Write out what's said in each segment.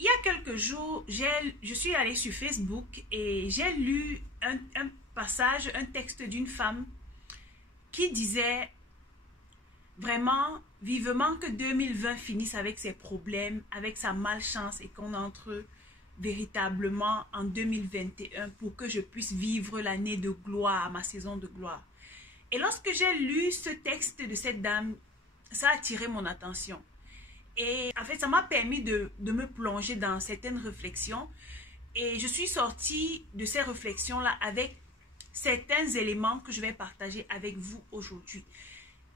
Il y a quelques jours, je suis allée sur Facebook et j'ai lu un passage, un texte d'une femme qui disait vraiment vivement que 2020 finisse avec ses problèmes, avec sa malchance et qu'on entre véritablement en 2021 pour que je puisse vivre l'année de gloire, ma saison de gloire. Et lorsque j'ai lu ce texte de cette dame, ça a attiré mon attention. Et en fait, ça m'a permis de me plonger dans certaines réflexions. Et je suis sortie de ces réflexions-là avec certains éléments que je vais partager avec vous aujourd'hui.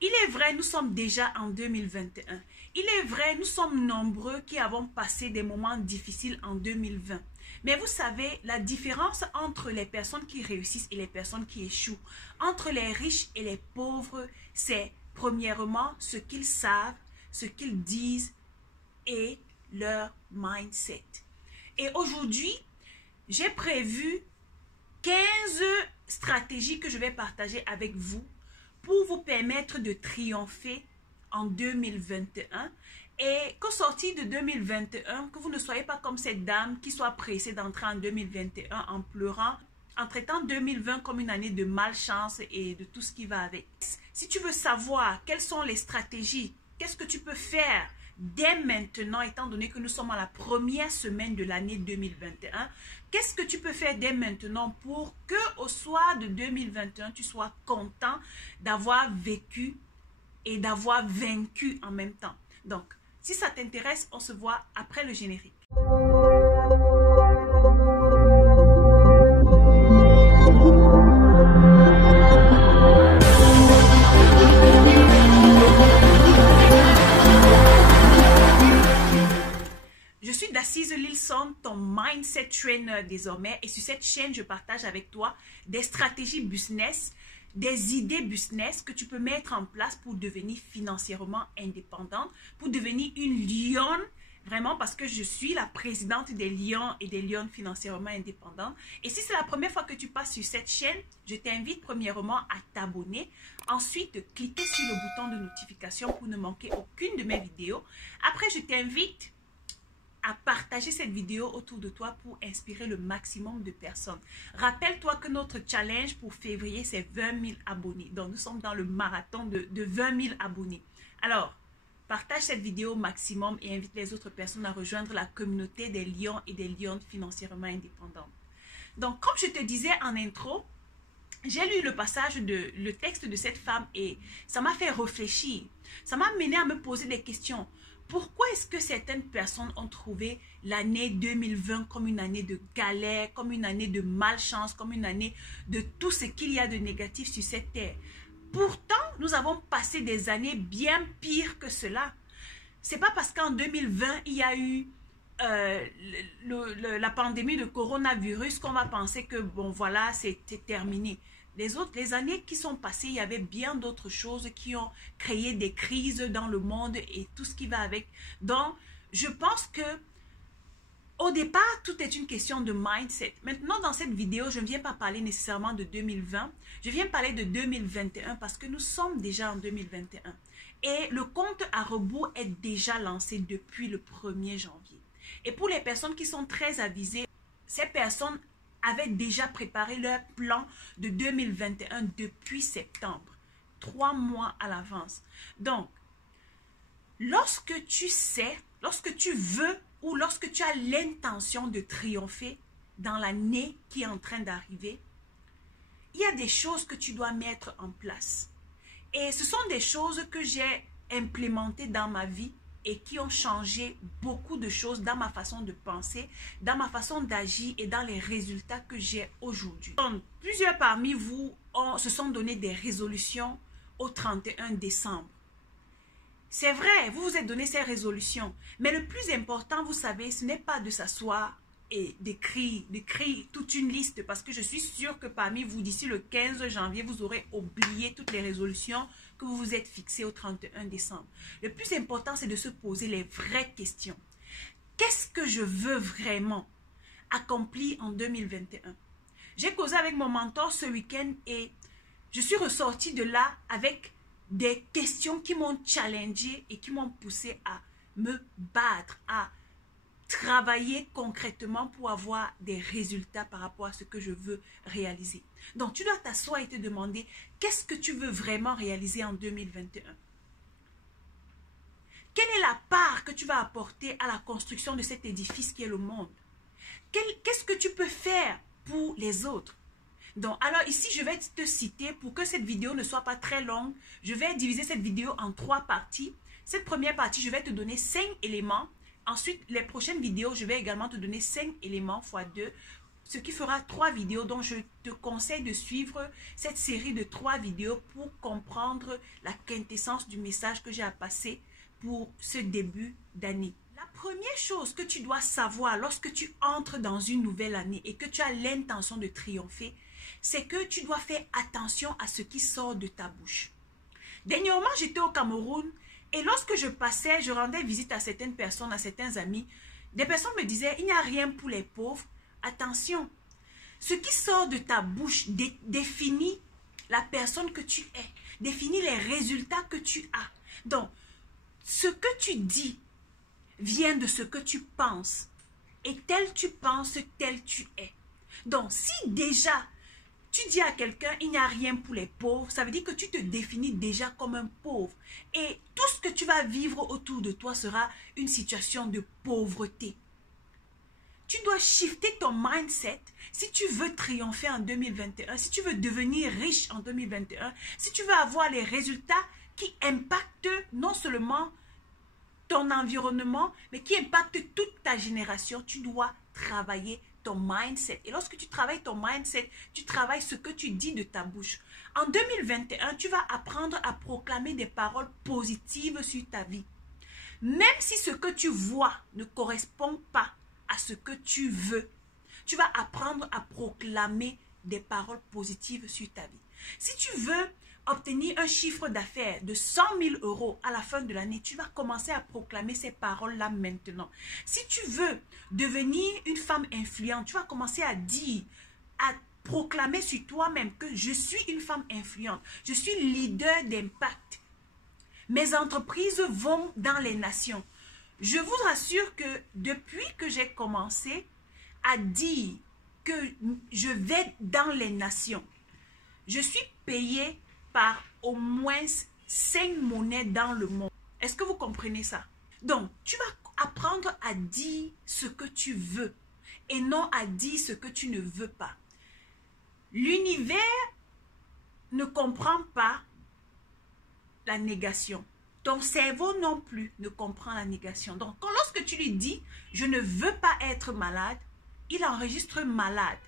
Il est vrai, nous sommes déjà en 2021. Il est vrai, nous sommes nombreux qui avons passé des moments difficiles en 2020. Mais vous savez, la différence entre les personnes qui réussissent et les personnes qui échouent, entre les riches et les pauvres, c'est premièrement ce qu'ils savent, ce qu'ils disent et leur mindset. Et aujourd'hui, j'ai prévu 15 stratégies que je vais partager avec vous pour vous permettre de triompher en 2021 et qu'au sortir de 2021, que vous ne soyez pas comme cette dame qui soit pressée d'entrer en 2021 en pleurant, en traitant 2020 comme une année de malchance et de tout ce qui va avec. Si tu veux savoir quelles sont les stratégies, qu'est-ce que tu peux faire dès maintenant, étant donné que nous sommes à la première semaine de l'année 2021, qu'est-ce que tu peux faire dès maintenant pour que au soir de 2021, tu sois content d'avoir vécu et d'avoir vaincu en même temps. Donc, si ça t'intéresse, on se voit après le générique. Je suis Dacize Lilson, ton mindset trainer désormais, et sur cette chaîne, je partage avec toi des stratégies business, des idées business que tu peux mettre en place pour devenir financièrement indépendante, pour devenir une lionne, vraiment parce que je suis la présidente des lions et des lionnes financièrement indépendantes. Et si c'est la première fois que tu passes sur cette chaîne, je t'invite premièrement à t'abonner, ensuite de cliquer sur le bouton de notification pour ne manquer aucune de mes vidéos. Après, je t'invite à partager cette vidéo autour de toi pour inspirer le maximum de personnes. Rappelle-toi que notre challenge pour février, c'est 20 000 abonnés. Donc, nous sommes dans le marathon de 20 000 abonnés. Alors, partage cette vidéo au maximum et invite les autres personnes à rejoindre la communauté des lions et des lionnes financièrement indépendantes. Donc, comme je te disais en intro, j'ai lu le texte de cette femme et ça m'a fait réfléchir. Ça m'a mené à me poser des questions. Pourquoi est-ce que certaines personnes ont trouvé l'année 2020 comme une année de galère, comme une année de malchance, comme une année de tout ce qu'il y a de négatif sur cette terre? Pourtant, nous avons passé des années bien pires que cela. C'est pas parce qu'en 2020, il y a eu la pandémie de coronavirus qu'on va penser que, bon, voilà, c'était terminé. Les années qui sont passées, il y avait bien d'autres choses qui ont créé des crises dans le monde et tout ce qui va avec. Donc, je pense que au départ, tout est une question de mindset. Maintenant, dans cette vidéo, je ne viens pas parler nécessairement de 2020. Je viens parler de 2021 parce que nous sommes déjà en 2021. Et le compte à rebours est déjà lancé depuis le 1er janvier. Et pour les personnes qui sont très avisées, ces personnes avaient déjà préparé leur plan de 2021 depuis septembre, 3 mois à l'avance. Donc, lorsque tu sais, lorsque tu veux ou lorsque tu as l'intention de triompher dans l'année qui est en train d'arriver, il y a des choses que tu dois mettre en place. Et ce sont des choses que j'ai implémentées dans ma vie et qui ont changé beaucoup de choses dans ma façon de penser, dans ma façon d'agir et dans les résultats que j'ai aujourd'hui. Plusieurs parmi vous se sont donné des résolutions au 31 décembre. C'est vrai, vous vous êtes donné ces résolutions, mais le plus important, vous savez, ce n'est pas de s'asseoir et d'écrire toute une liste, parce que je suis sûre que parmi vous, d'ici le 15 janvier, vous aurez oublié toutes les résolutions que vous vous êtes fixées au 31 décembre. Le plus important, c'est de se poser les vraies questions. Qu'est-ce que je veux vraiment accomplir en 2021? J'ai causé avec mon mentor ce week-end et je suis ressortie de là avec des questions qui m'ont challengée et qui m'ont poussé à me battre, à travailler concrètement pour avoir des résultats par rapport à ce que je veux réaliser. Donc, tu dois t'asseoir et te demander, qu'est-ce que tu veux vraiment réaliser en 2021? Quelle est la part que tu vas apporter à la construction de cet édifice qui est le monde? Qu'est-ce que tu peux faire pour les autres? Donc, alors ici, je vais te citer, pour que cette vidéo ne soit pas très longue, je vais diviser cette vidéo en 3 parties. Cette première partie, je vais te donner 5 éléments. Ensuite, les prochaines vidéos, je vais également te donner 5 éléments x 2, ce qui fera 3 vidéos. Donc, je te conseille de suivre cette série de 3 vidéos pour comprendre la quintessence du message que j'ai à passer pour ce début d'année. La première chose que tu dois savoir lorsque tu entres dans une nouvelle année et que tu as l'intention de triompher, c'est que tu dois faire attention à ce qui sort de ta bouche. Dernièrement, j'étais au Cameroun et lorsque je passais, je rendais visite à certaines personnes, à certains amis. Des personnes me disaient, il n'y a rien pour les pauvres. Attention, ce qui sort de ta bouche définit la personne que tu es, définit les résultats que tu as. Donc, ce que tu dis vient de ce que tu penses. Et tel tu penses, tel tu es. Donc, si déjà tu dis à quelqu'un, il n'y a rien pour les pauvres, ça veut dire que tu te définis déjà comme un pauvre. Et tout ce que tu vas vivre autour de toi sera une situation de pauvreté. Tu dois shifter ton mindset si tu veux triompher en 2021, si tu veux devenir riche en 2021, si tu veux avoir les résultats qui impactent non seulement ton environnement, mais qui impactent toute ta génération. Tu dois travailler ton mindset. Et lorsque tu travailles ton mindset, tu travailles ce que tu dis de ta bouche. En 2021, tu vas apprendre à proclamer des paroles positives sur ta vie. Même si ce que tu vois ne correspond pas à ce que tu veux, tu vas apprendre à proclamer des paroles positives sur ta vie. Si tu veux obtenir un chiffre d'affaires de 100 000 € à la fin de l'année, tu vas commencer à proclamer ces paroles-là maintenant. Si tu veux devenir une femme influente, tu vas commencer à dire, à proclamer sur toi-même que je suis une femme influente, je suis leader d'impact. Mes entreprises vont dans les nations. Je vous rassure que depuis que j'ai commencé à dire que je vais dans les nations, je suis payée par au moins 5 monnaies dans le monde. Est-ce que vous comprenez ça? Donc, tu vas apprendre à dire ce que tu veux et non à dire ce que tu ne veux pas. L'univers ne comprend pas la négation. Ton cerveau non plus ne comprend la négation. Donc, lorsque tu lui dis « je ne veux pas être malade », il enregistre malade.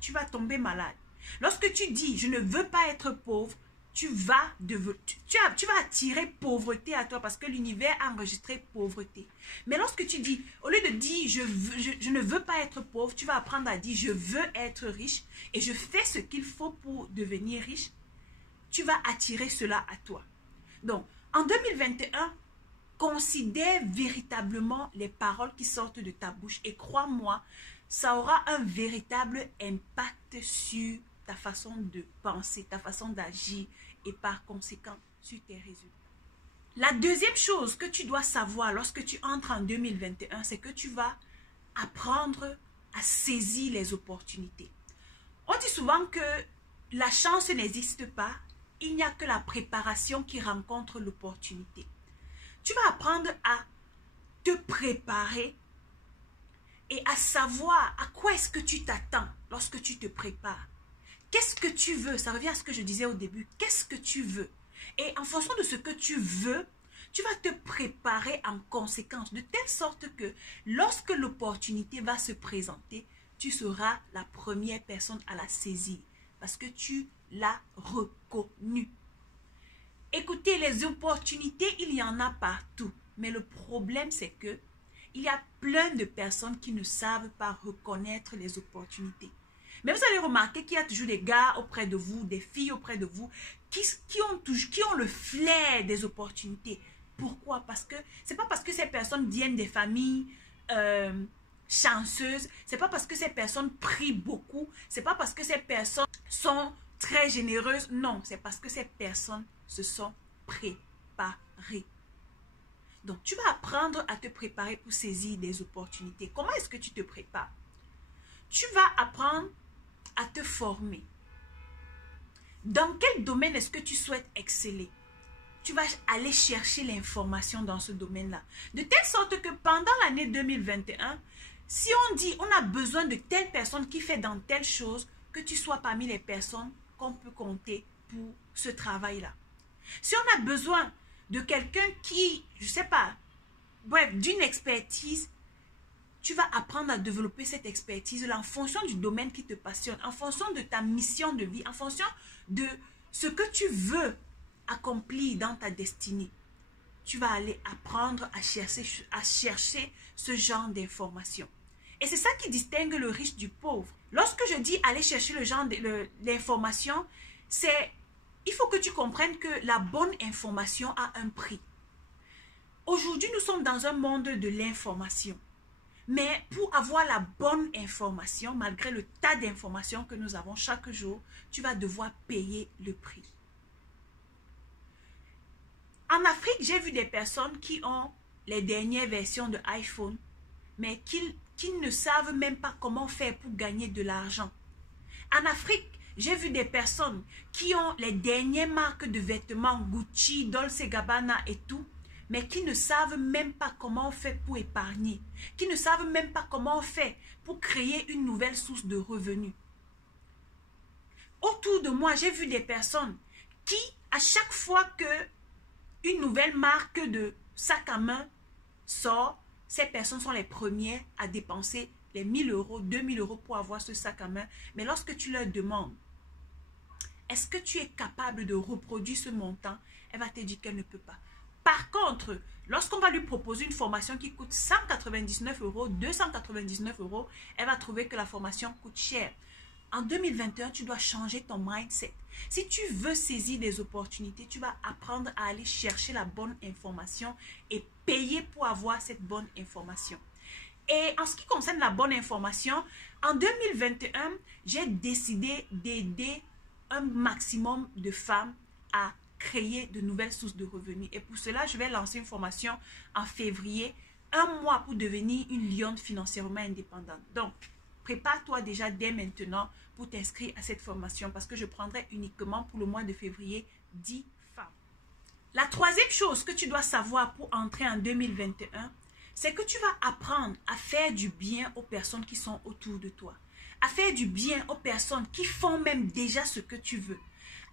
Tu vas tomber malade. Lorsque tu dis « je ne veux pas être pauvre », tu vas attirer pauvreté à toi parce que l'univers a enregistré pauvreté. Mais lorsque tu dis, au lieu de dire je ne veux pas être pauvre, tu vas apprendre à dire « je veux être riche et je fais ce qu'il faut pour devenir riche », tu vas attirer cela à toi. Donc, en 2021, considère véritablement les paroles qui sortent de ta bouche et crois-moi, ça aura un véritable impact sur ta façon de penser, ta façon d'agir et par conséquent sur tes résultats. La deuxième chose que tu dois savoir lorsque tu entres en 2021, c'est que tu vas apprendre à saisir les opportunités. On dit souvent que la chance n'existe pas, il n'y a que la préparation qui rencontre l'opportunité. Tu vas apprendre à te préparer et à savoir à quoi est-ce que tu t'attends lorsque tu te prépares. Qu'est-ce que tu veux? Ça revient à ce que je disais au début. Qu'est-ce que tu veux? Et en fonction de ce que tu veux, tu vas te préparer en conséquence, de telle sorte que lorsque l'opportunité va se présenter, tu seras la première personne à la saisir parce que tu l'as reconnue. Écoutez, les opportunités, il y en a partout. Mais le problème, c'est que il y a plein de personnes qui ne savent pas reconnaître les opportunités. Mais vous allez remarquer qu'il y a toujours des gars auprès de vous, des filles auprès de vous, qui ont le flair des opportunités. Pourquoi? Parce que c'est pas parce que ces personnes viennent des familles chanceuses, c'est pas parce que ces personnes prient beaucoup, c'est pas parce que ces personnes sont très généreuses. Non, c'est parce que ces personnes se sont préparées. Donc, tu vas apprendre à te préparer pour saisir des opportunités. Comment est-ce que tu te prépares? Tu vas apprendre à te former. Dans quel domaine est-ce que tu souhaites exceller? Tu vas aller chercher l'information dans ce domaine-là. De telle sorte que pendant l'année 2021, si on dit on a besoin de telle personne qui fait dans telle chose, que tu sois parmi les personnes qu'on peut compter pour ce travail-là. Si on a besoin de quelqu'un qui, je ne sais pas, bref, d'une expertise, tu vas apprendre à développer cette expertise-là en fonction du domaine qui te passionne, en fonction de ta mission de vie, en fonction de ce que tu veux accomplir dans ta destinée. Tu vas aller apprendre à chercher ce genre d'informations. Et c'est ça qui distingue le riche du pauvre. Lorsque je dis aller chercher le genre d'information, il faut que tu comprennes que la bonne information a un prix. Aujourd'hui, nous sommes dans un monde de l'information. Mais pour avoir la bonne information, malgré le tas d'informations que nous avons chaque jour, tu vas devoir payer le prix. En Afrique, j'ai vu des personnes qui ont les dernières versions de iPhone, mais qui ne savent même pas comment faire pour gagner de l'argent. En Afrique, j'ai vu des personnes qui ont les dernières marques de vêtements, Gucci, Dolce & Gabbana et tout, mais qui ne savent même pas comment on fait pour épargner, qui ne savent même pas comment on fait pour créer une nouvelle source de revenus. Autour de moi, j'ai vu des personnes qui, à chaque fois que une nouvelle marque de sac à main sort, ces personnes sont les premières à dépenser les 1 000 euros, 2 000 euros pour avoir ce sac à main. Mais lorsque tu leur demandes, est-ce que tu es capable de reproduire ce montant? Elle va te dire qu'elle ne peut pas. Par contre, lorsqu'on va lui proposer une formation qui coûte 199 euros, 299 euros, elle va trouver que la formation coûte cher. En 2021, tu dois changer ton mindset. Si tu veux saisir des opportunités, tu vas apprendre à aller chercher la bonne information et payer pour avoir cette bonne information. Et en ce qui concerne la bonne information, en 2021, j'ai décidé d'aider un maximum de femmes à créer de nouvelles sources de revenus. Et pour cela, je vais lancer une formation en février, 1 mois pour devenir une lionne financièrement indépendante. Donc, prépare-toi déjà dès maintenant pour t'inscrire à cette formation parce que je prendrai uniquement pour le mois de février 10 femmes. La troisième chose que tu dois savoir pour entrer en 2021, c'est que tu vas apprendre à faire du bien aux personnes qui sont autour de toi, à faire du bien aux personnes qui font même déjà ce que tu veux,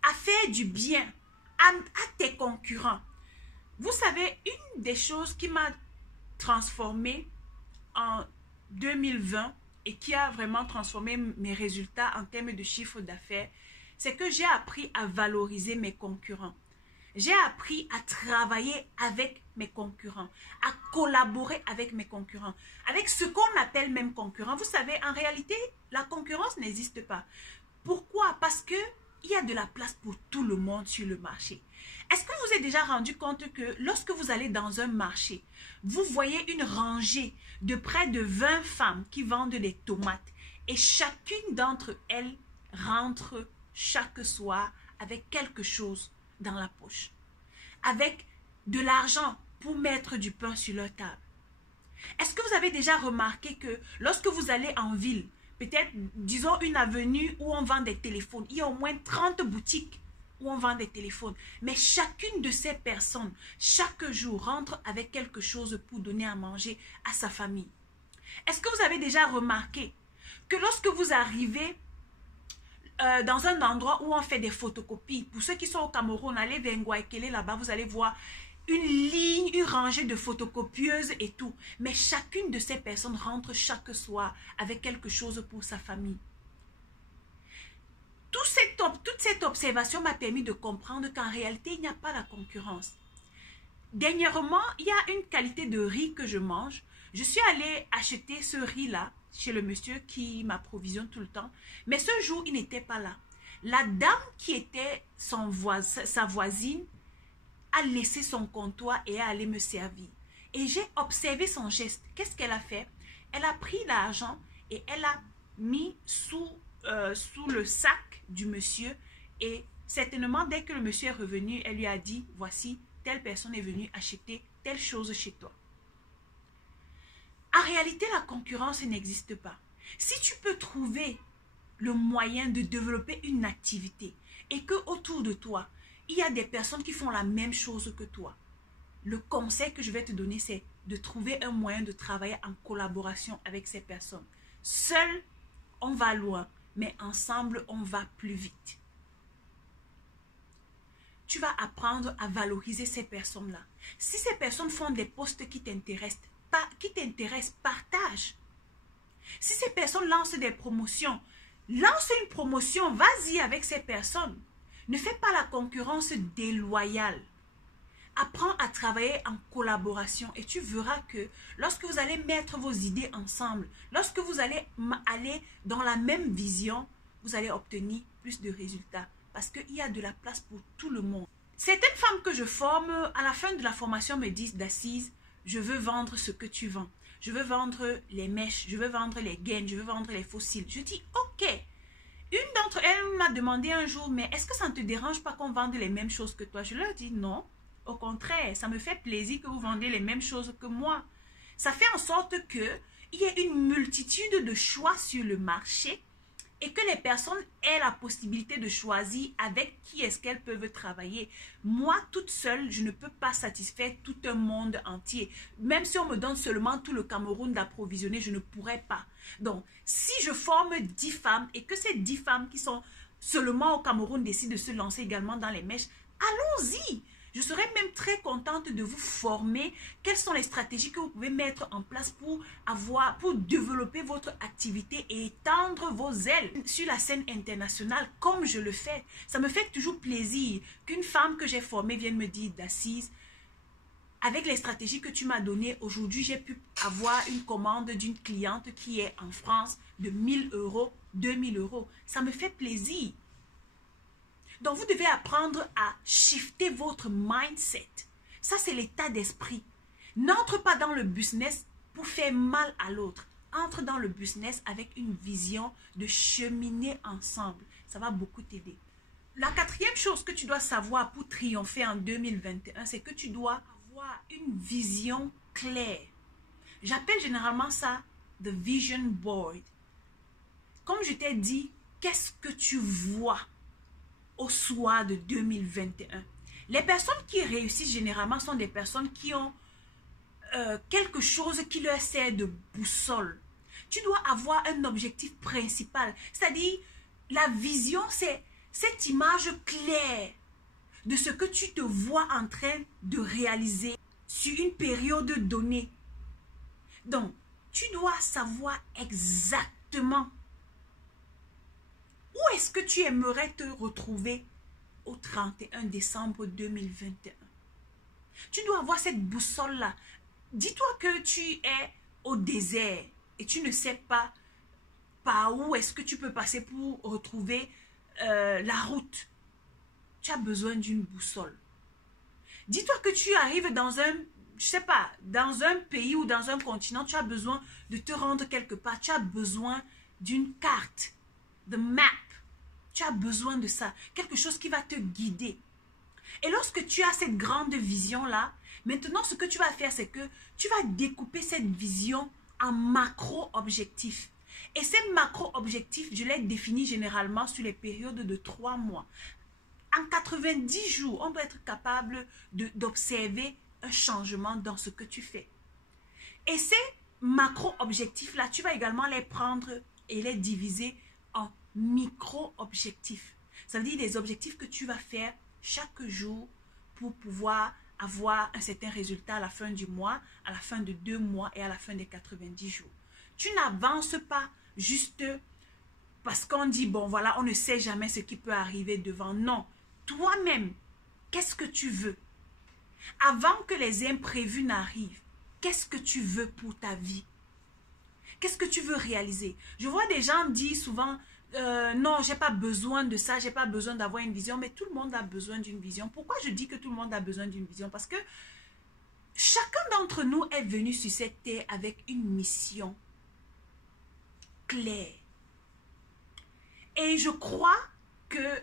à faire du bien à tes concurrents. Vous savez, une des choses qui m'a transformée en 2020 et qui a vraiment transformé mes résultats en termes de chiffre d'affaires, c'est que j'ai appris à valoriser mes concurrents. J'ai appris à travailler avec mes concurrents, à collaborer avec mes concurrents, avec ce qu'on appelle même concurrents. Vous savez, en réalité, la concurrence n'existe pas. Pourquoi? Parce que il y a de la place pour tout le monde sur le marché. Est-ce que vous vous êtes déjà rendu compte que lorsque vous allez dans un marché, vous voyez une rangée de près de 20 femmes qui vendent des tomates et chacune d'entre elles rentre chaque soir avec quelque chose dans la poche, avec de l'argent pour mettre du pain sur leur table? Est-ce que vous avez déjà remarqué que lorsque vous allez en ville, peut-être, disons, une avenue où on vend des téléphones, il y a au moins 30 boutiques où on vend des téléphones. Mais chacune de ces personnes, chaque jour, rentre avec quelque chose pour donner à manger à sa famille. Est-ce que vous avez déjà remarqué que lorsque vous arrivez dans un endroit où on fait des photocopies, pour ceux qui sont au Cameroun, allez vers Ngouaikele, là-bas, vous allez voir une ligne, une rangée de photocopieuses et tout. Mais chacune de ces personnes rentre chaque soir avec quelque chose pour sa famille. Toute cette observation m'a permis de comprendre qu'en réalité, il n'y a pas la concurrence. Dernièrement, il y a une qualité de riz que je mange. Je suis allée acheter ce riz-là chez le monsieur qui m'approvisionne tout le temps. Mais ce jour, il n'était pas là. La dame qui était sa voisine a laissé son comptoir et est allée me servir. Et j'ai observé son geste. Qu'est-ce qu'elle a fait? Elle a pris l'argent et elle a mis sous le sac du monsieur. Et certainement, dès que le monsieur est revenu, elle lui a dit, voici, telle personne est venue acheter telle chose chez toi. En réalité, la concurrence n'existe pas. Si tu peux trouver le moyen de développer une activité et que autour de toi, il y a des personnes qui font la même chose que toi, le conseil que je vais te donner, c'est de trouver un moyen de travailler en collaboration avec ces personnes. Seul, on va loin, mais ensemble, on va plus vite. Tu vas apprendre à valoriser ces personnes-là. Si ces personnes font des posts qui t'intéressent, partage. Si ces personnes lancent des promotions, lance une promotion, vas-y avec ces personnes. Ne fais pas la concurrence déloyale. Apprends à travailler en collaboration et tu verras que lorsque vous allez mettre vos idées ensemble, lorsque vous allez aller dans la même vision, vous allez obtenir plus de résultats parce qu'il y a de la place pour tout le monde. Certaines femmes que je forme, à la fin de la formation me disent d'Assise, je veux vendre ce que tu vends. Je veux vendre les mèches, je veux vendre les gaines, je veux vendre les fossiles. Je dis ok. Une d'entre elles m'a demandé un jour, mais est-ce que ça ne te dérange pas qu'on vende les mêmes choses que toi? Je leur dis non. Au contraire, ça me fait plaisir que vous vendez les mêmes choses que moi. Ça fait en sorte qu'il y ait une multitude de choix sur le marché et que les personnes aient la possibilité de choisir avec qui est-ce qu'elles peuvent travailler. Moi, toute seule, je ne peux pas satisfaire tout un monde entier. Même si on me donne seulement tout le Cameroun d'approvisionner, je ne pourrais pas. Donc, si je forme 10 femmes et que ces 10 femmes qui sont seulement au Cameroun décident de se lancer également dans les mèches, allons-y! Je serais même très contente de vous former. Quelles sont les stratégies que vous pouvez mettre en place pour développer votre activité et étendre vos ailes sur la scène internationale comme je le fais. Ça me fait toujours plaisir qu'une femme que j'ai formée vienne me dire d'Assise, avec les stratégies que tu m'as données, aujourd'hui, j'ai pu avoir une commande d'une cliente qui est en France de 1 000 €, 2 000 €. Ça me fait plaisir. Donc, vous devez apprendre à shifter votre mindset. Ça, c'est l'état d'esprit. N'entre pas dans le business pour faire mal à l'autre. Entre dans le business avec une vision de cheminer ensemble. Ça va beaucoup t'aider. La quatrième chose que tu dois savoir pour triompher en 2021, c'est que tu dois avoir une vision claire. J'appelle généralement ça the vision board. Comme je t'ai dit, qu'est-ce que tu vois au soir de 2021. Les personnes qui réussissent généralement sont des personnes qui ont quelque chose qui leur sert de boussole. Tu dois avoir un objectif principal, c'est-à-dire la vision, c'est cette image claire de ce que tu te vois en train de réaliser sur une période donnée. Donc, tu dois savoir exactement où est-ce que tu aimerais te retrouver au 31 décembre 2021? Tu dois avoir cette boussole-là. Dis-toi que tu es au désert et tu ne sais pas par où est-ce que tu peux passer pour retrouver la route. Tu as besoin d'une boussole. Dis-toi que tu arrives dans un, je sais pas, dans un pays ou dans un continent, tu as besoin de te rendre quelque part. Tu as besoin d'une carte, de map. Tu as besoin de ça, quelque chose qui va te guider. Et lorsque tu as cette grande vision-là, maintenant ce que tu vas faire, c'est que tu vas découper cette vision en macro-objectifs. Et ces macro-objectifs, je les définis généralement sur les périodes de 3 mois. En 90 jours, on doit être capable d'observer un changement dans ce que tu fais. Et ces macro-objectifs-là, tu vas également les prendre et les diviser en micro-objectifs. Ça veut dire des objectifs que tu vas faire chaque jour pour pouvoir avoir un certain résultat à la fin du mois, à la fin de 2 mois et à la fin des 90 jours. Tu n'avances pas juste parce qu'on dit, bon voilà, on ne sait jamais ce qui peut arriver devant. Non, toi-même, qu'est-ce que tu veux? Avant que les imprévus n'arrivent, qu'est-ce que tu veux pour ta vie? Qu'est-ce que tu veux réaliser? Je vois des gens dire souvent, non, j'ai pas besoin de ça, j'ai pas besoin d'avoir une vision, mais tout le monde a besoin d'une vision. Pourquoi je dis que tout le monde a besoin d'une vision? Parce que chacun d'entre nous est venu sur cette terre avec une mission claire. Et je crois que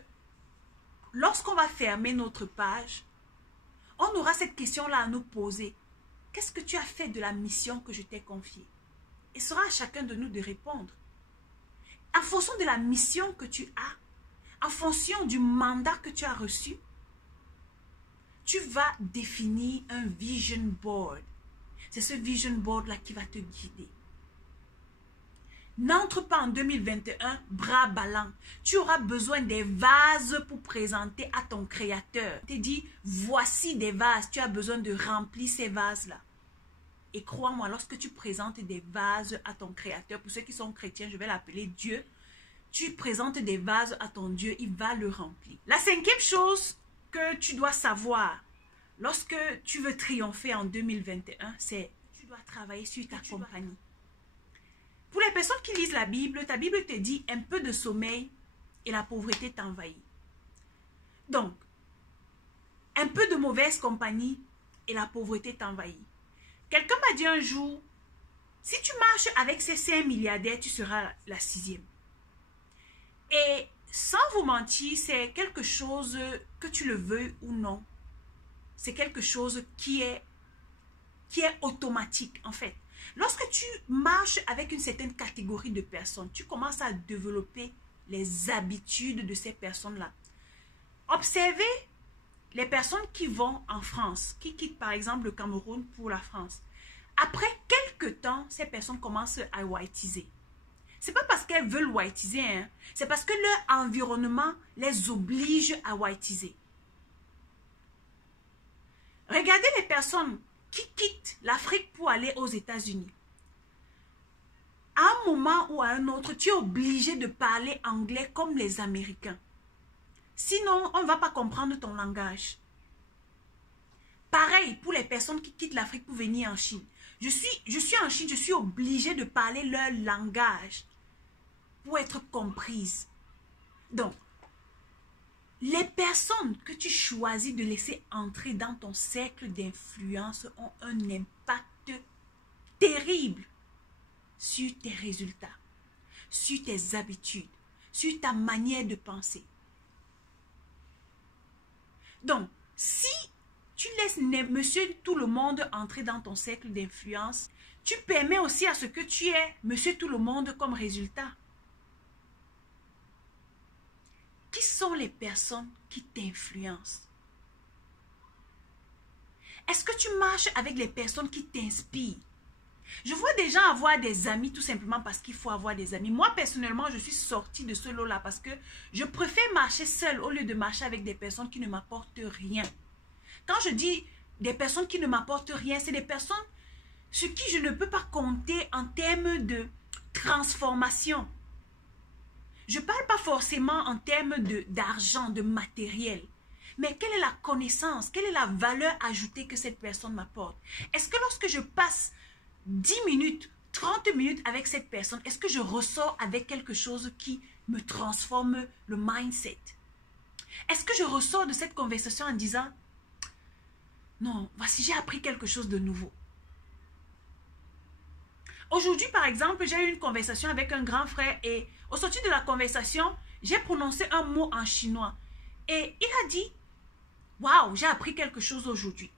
lorsqu'on va fermer notre page, on aura cette question-là à nous poser. qu'est-ce que tu as fait de la mission que je t'ai confiée? Et ce sera à chacun de nous de répondre. En fonction de la mission que tu as, en fonction du mandat que tu as reçu, tu vas définir un vision board. C'est ce vision board-là qui va te guider. N'entre pas en 2021 bras ballants. Tu auras besoin des vases pour présenter à ton créateur. Tu te dis, voici des vases. Tu as besoin de remplir ces vases-là. Et crois-moi, lorsque tu présentes des vases à ton créateur, pour ceux qui sont chrétiens, je vais l'appeler Dieu. Tu présentes des vases à ton Dieu, il va le remplir. La cinquième chose que tu dois savoir, lorsque tu veux triompher en 2021, c'est que tu dois travailler sur ta compagnie. Pour les personnes qui lisent la Bible, ta Bible te dit un peu de sommeil et la pauvreté t'envahit. Donc, un peu de mauvaise compagnie et la pauvreté t'envahit. Quelqu'un m'a dit un jour, si tu marches avec ces 5 milliardaires, tu seras la 6e. Et sans vous mentir, c'est quelque chose que tu le veuilles ou non. C'est quelque chose qui est automatique en fait. Lorsque tu marches avec une certaine catégorie de personnes, tu commences à développer les habitudes de ces personnes-là. Observez les personnes qui vont en France, qui quittent par exemple le Cameroun pour la France. Après quelques temps, ces personnes commencent à whiteiser. Ce n'est pas parce qu'elles veulent whiteiser, hein. C'est parce que leur environnement les oblige à whiteiser. Regardez les personnes qui quittent l'Afrique pour aller aux États-Unis. À un moment ou à un autre, tu es obligé de parler anglais comme les Américains. Sinon, on ne va pas comprendre ton langage. Pareil pour les personnes qui quittent l'Afrique pour venir en Chine. Je suis en Chine, je suis obligée de parler leur langage pour être comprise. Donc, les personnes que tu choisis de laisser entrer dans ton cercle d'influence ont un impact terrible sur tes résultats, sur tes habitudes, sur ta manière de penser. Donc, si tu laisses monsieur tout le monde entrer dans ton cercle d'influence, tu permets aussi à ce que tu aies monsieur tout le monde comme résultat. Qui sont les personnes qui t'influencent? Est-ce que tu marches avec les personnes qui t'inspirent? Je vois des gens avoir des amis tout simplement parce qu'il faut avoir des amis. Moi, personnellement, je suis sortie de ce lot-là parce que je préfère marcher seule au lieu de marcher avec des personnes qui ne m'apportent rien. Quand je dis des personnes qui ne m'apportent rien, c'est des personnes sur qui je ne peux pas compter en termes de transformation. Je ne parle pas forcément en termes d'argent, de matériel. Mais quelle est la connaissance, quelle est la valeur ajoutée que cette personne m'apporte? Est-ce que lorsque je passe 10 minutes, 30 minutes avec cette personne, est-ce que je ressors avec quelque chose qui me transforme le mindset? Est-ce que je ressors de cette conversation en disant, non, voici, j'ai appris quelque chose de nouveau. Aujourd'hui, par exemple, j'ai eu une conversation avec un grand frère et au sortir de la conversation, j'ai prononcé un mot en chinois. Et il a dit, waouh, j'ai appris quelque chose aujourd'hui.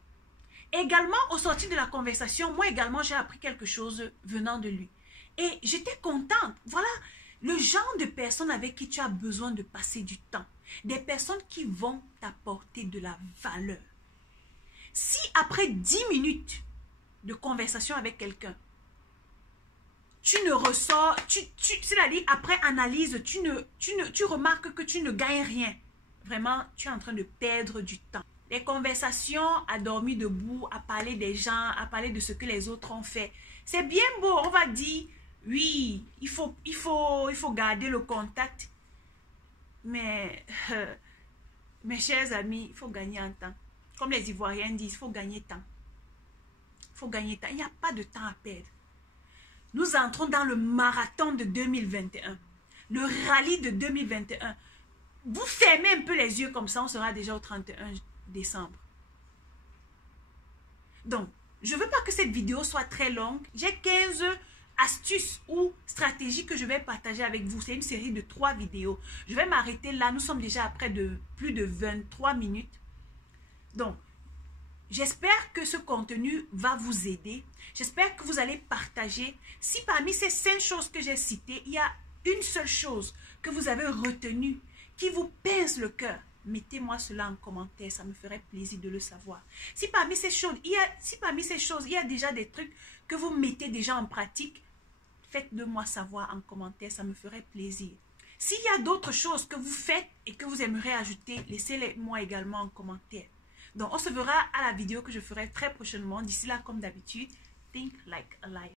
Également, au sortir de la conversation, moi également, j'ai appris quelque chose venant de lui. Et j'étais contente. Voilà le genre de personnes avec qui tu as besoin de passer du temps. Des personnes qui vont t'apporter de la valeur. Si après 10 minutes de conversation avec quelqu'un, tu ne ressors, c'est-à-dire après analyse, tu remarques que tu ne gagnes rien. Vraiment, tu es en train de perdre du temps. Les conversations à dormir debout, à parler des gens, à parler de ce que les autres ont fait. C'est bien beau, on va dire, oui, il faut garder le contact. Mais, mes chers amis, il faut gagner en temps. Comme les Ivoiriens disent, il faut gagner temps. Il faut gagner temps. Il n'y a pas de temps à perdre. Nous entrons dans le marathon de 2021. Le rallye de 2021. Vous fermez un peu les yeux comme ça, on sera déjà au 31 décembre. Donc, je ne veux pas que cette vidéo soit très longue. J'ai 15 astuces ou stratégies que je vais partager avec vous. C'est une série de 3 vidéos. Je vais m'arrêter là. Nous sommes déjà à près de plus de 23 minutes. Donc, j'espère que ce contenu va vous aider. J'espère que vous allez partager. Si parmi ces 5 choses que j'ai citées, il y a une seule chose que vous avez retenue, qui vous pince le cœur, mettez-moi cela en commentaire, ça me ferait plaisir de le savoir. Si parmi ces choses, il y a déjà des trucs que vous mettez déjà en pratique, faites-le moi savoir en commentaire, ça me ferait plaisir. S'il y a d'autres choses que vous faites et que vous aimeriez ajouter, laissez-les moi également en commentaire. Donc, on se verra à la vidéo que je ferai très prochainement. D'ici là, comme d'habitude, think like a lion.